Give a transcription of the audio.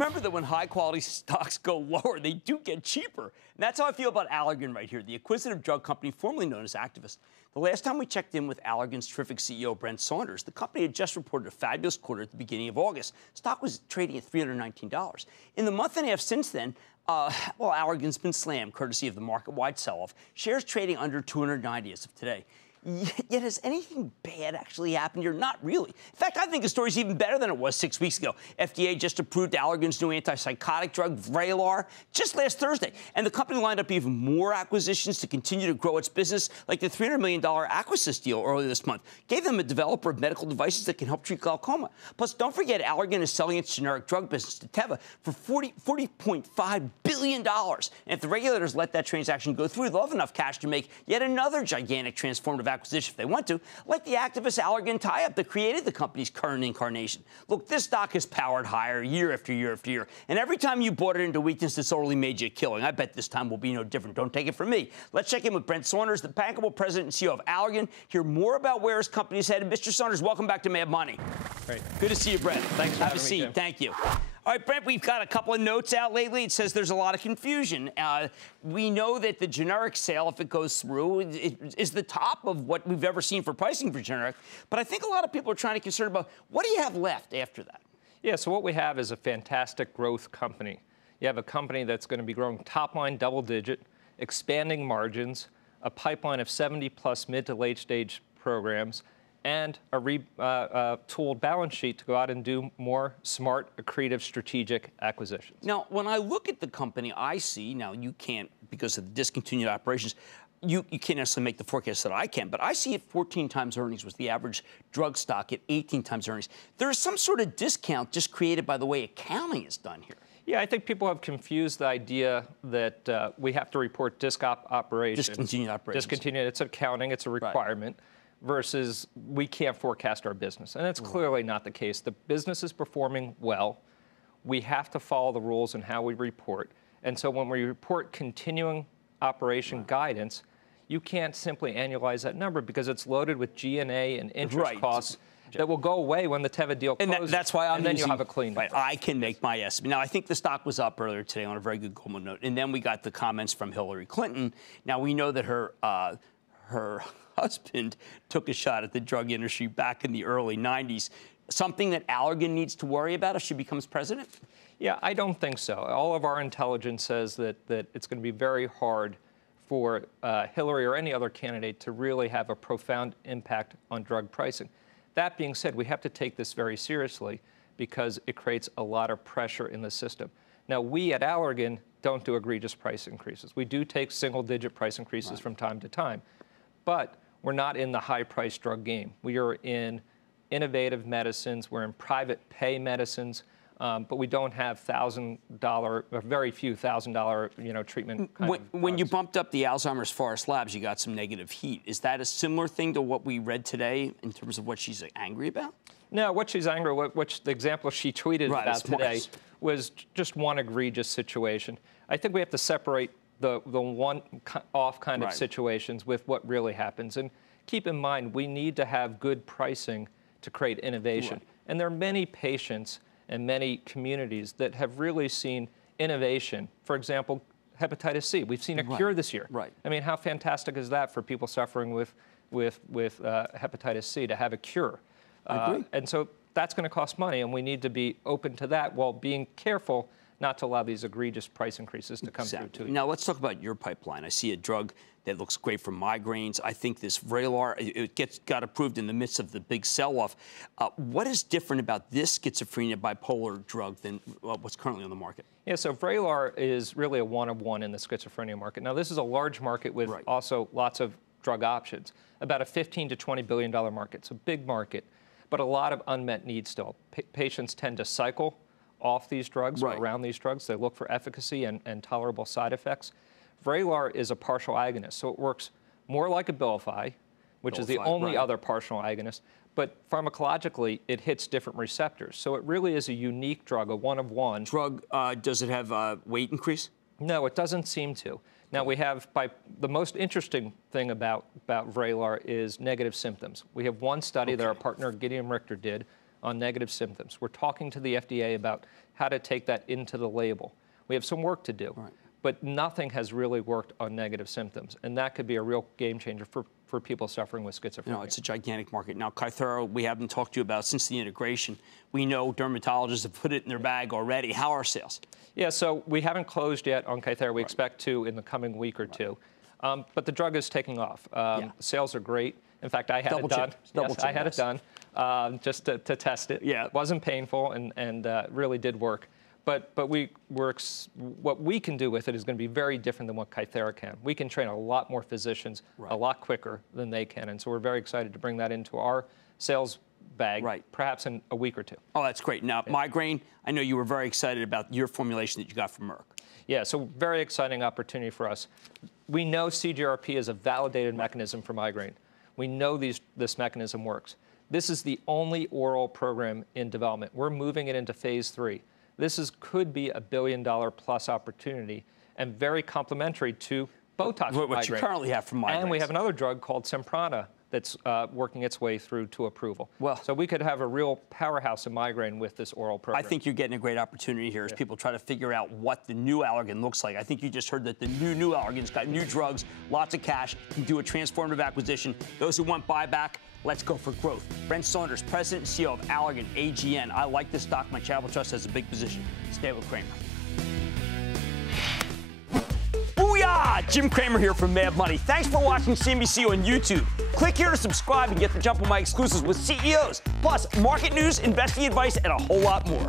Remember that when high-quality stocks go lower, they do get cheaper. And that's how I feel about Allergan right here, the acquisitive drug company formerly known as Actavis. The last time we checked in with Allergan's terrific CEO, Brent Saunders, the company had just reported a fabulous quarter at the beginning of August. Stock was trading at $319. In the month and a half since then, Allergan's been slammed, courtesy of the market-wide sell-off. Shares trading under $290 as of today. Yet has anything bad actually happened here? Not really. In fact, I think the story's even better than it was 6 weeks ago. FDA just approved Allergan's new antipsychotic drug, Vraylar, just last Thursday. And the company lined up even more acquisitions to continue to grow its business, like the $300 million Aquasys deal earlier this month. Gave them a developer of medical devices that can help treat glaucoma. Plus, don't forget, Allergan is selling its generic drug business to Teva for $40.5 billion. And if the regulators let that transaction go through, they'll have enough cash to make yet another gigantic transformative acquisition if they want to, like the Actavis Allergan tie-up that created the company's current incarnation. Look, this stock has powered higher year after year after year, and every time you bought it into weakness, it's already made you a killing. I bet this time will be no different. Don't take it from me. Let's check in with Brent Saunders, the bankable president and CEO of Allergan, hear more about where his company is headed. Mr. Saunders, welcome back to Mad Money. Great. Good to see you, Brent. Thanks for having having me, me, Jim. Thank you. All right, Brent, we've got a couple of notes out lately. It says there's a lot of confusion. We know that the generic sale, if it goes through, is the top of what we've ever seen for pricing for generic. But I think a lot of people are trying to concern about what do you have left after that? Yeah, so what we have is a fantastic growth company. You have a company that's going to be growing top line double digit, expanding margins, a pipeline of 70-plus mid to late stage programs, and a retooled balance sheet to go out and do more smart, accretive, strategic acquisitions. Now, when I look at the company, I see, now you can't, because of the discontinued operations, you can't necessarily make the forecast that I can, but I see it 14 times earnings was the average drug stock at 18 times earnings. There is some sort of discount just created by the way accounting is done here. Yeah, I think people have confused the idea that we have to report operations. Discontinued operations. Discontinued, it's accounting, it's a requirement. Right. Versus we can't forecast our business. And that's clearly not the case. The business is performing well. We have to follow the rules in how we report. And so when we report continuing operation guidance, you can't simply annualize that number because it's loaded with G&A and interest costs that will go away when the Teva deal closes. And that's why then you'll have a clean number. Right, I can make my estimate. Now, I think the stock was up earlier today on a very good Goldman note. And then we got the comments from Hillary Clinton. Now, we know that her husband took a shot at the drug industry back in the early 90s. Something that Allergan needs to worry about if she becomes president? Yeah, I don't think so. All of our intelligence says that it's going to be very hard for Hillary or any other candidate to really have a profound impact on drug pricing. That being said, we have to take this very seriously because it creates a lot of pressure in the system. Now, we at Allergan don't do egregious price increases. We do take single-digit price increases from time to time, but we're not in the high-priced drug game. We are in innovative medicines. We're in private pay medicines, but we don't have $1,000 or very few $1,000 treatment. When you bumped up the Alzheimer's Forest Labs, you got some negative heat. Is that a similar thing to what we read today in terms of what she's angry about? No, what she's angry, which the example she tweeted about today was just one egregious situation. I think we have to separate the one-off kind of situations with what really happens. And keep in mind, we need to have good pricing to create innovation. Right. And there are many patients and many communities that have really seen innovation. For example, hepatitis C. We've seen a cure this year. Right. I mean, how fantastic is that for people suffering with hepatitis C to have a cure? I agree. And so that's going to cost money, and we need to be open to that while being careful not to allow these egregious price increases to come through to you. Now, let's talk about your pipeline. I see a drug that looks great for migraines. I think this Vraylar, it got approved in the midst of the big sell-off. What is different about this schizophrenia bipolar drug than what's currently on the market? Yeah, so Vraylar is really a one-of-one in the schizophrenia market. Now, this is a large market with also lots of drug options, about a $15 to $20 billion market. It's a big market, but a lot of unmet needs still. Patients tend to cycle off these drugs or around these drugs. They look for efficacy and tolerable side effects. Vraylar is a partial agonist, so it works more like a Abilify, which is the only other partial agonist, but pharmacologically, it hits different receptors. So it really is a unique drug, a one-of-one. Drug, does it have weight increase? No, it doesn't seem to. Now, we have, the most interesting thing about Vraylar is negative symptoms. We have one study that our partner Gideon Richter did on negative symptoms. We're talking to the FDA about how to take that into the label. We have some work to do, but nothing has really worked on negative symptoms, and that could be a real game changer for people suffering with schizophrenia. No, it's a gigantic market. Now, Kythera, we haven't talked to you about since the integration. We know dermatologists have put it in their bag already. How are sales? Yeah, so we haven't closed yet on Kythera. We expect to in the coming week or two. But the drug is taking off. Sales are great. In fact, I had it done. I had it done just to test it. Yeah. It wasn't painful and really did work. But what we can do with it is going to be very different than what Kythera can. We can train a lot more physicians a lot quicker than they can. And so we're very excited to bring that into our sales bag, perhaps in a week or two. Oh, that's great. Now, migraine, I know you were very excited about your formulation that you got from Merck. Yeah, so very exciting opportunity for us. We know CGRP is a validated mechanism for migraine. We know this mechanism works. This is the only oral program in development. We're moving it into phase 3. This could be a $1 billion+ opportunity and very complementary to Botox what migraine. you currently have from migraines. And we have another drug called Semprana that's working its way through to approval. So we could have a real powerhouse of migraine with this oral program. I think you're getting a great opportunity here as people try to figure out what the new Allergan looks like. I think you just heard that the new Allergan's got new drugs, lots of cash, can do a transformative acquisition. Those who want buyback, let's go for growth. Brent Saunders, President and CEO of Allergan, AGN. I like this stock. My charitable trust has a big position. Stay with Cramer. Booyah! Jim Cramer here from Mad Money. Thanks for watching CNBC on YouTube. Click here to subscribe and get the jump on my exclusives with CEOs, plus market news, investing advice, and a whole lot more.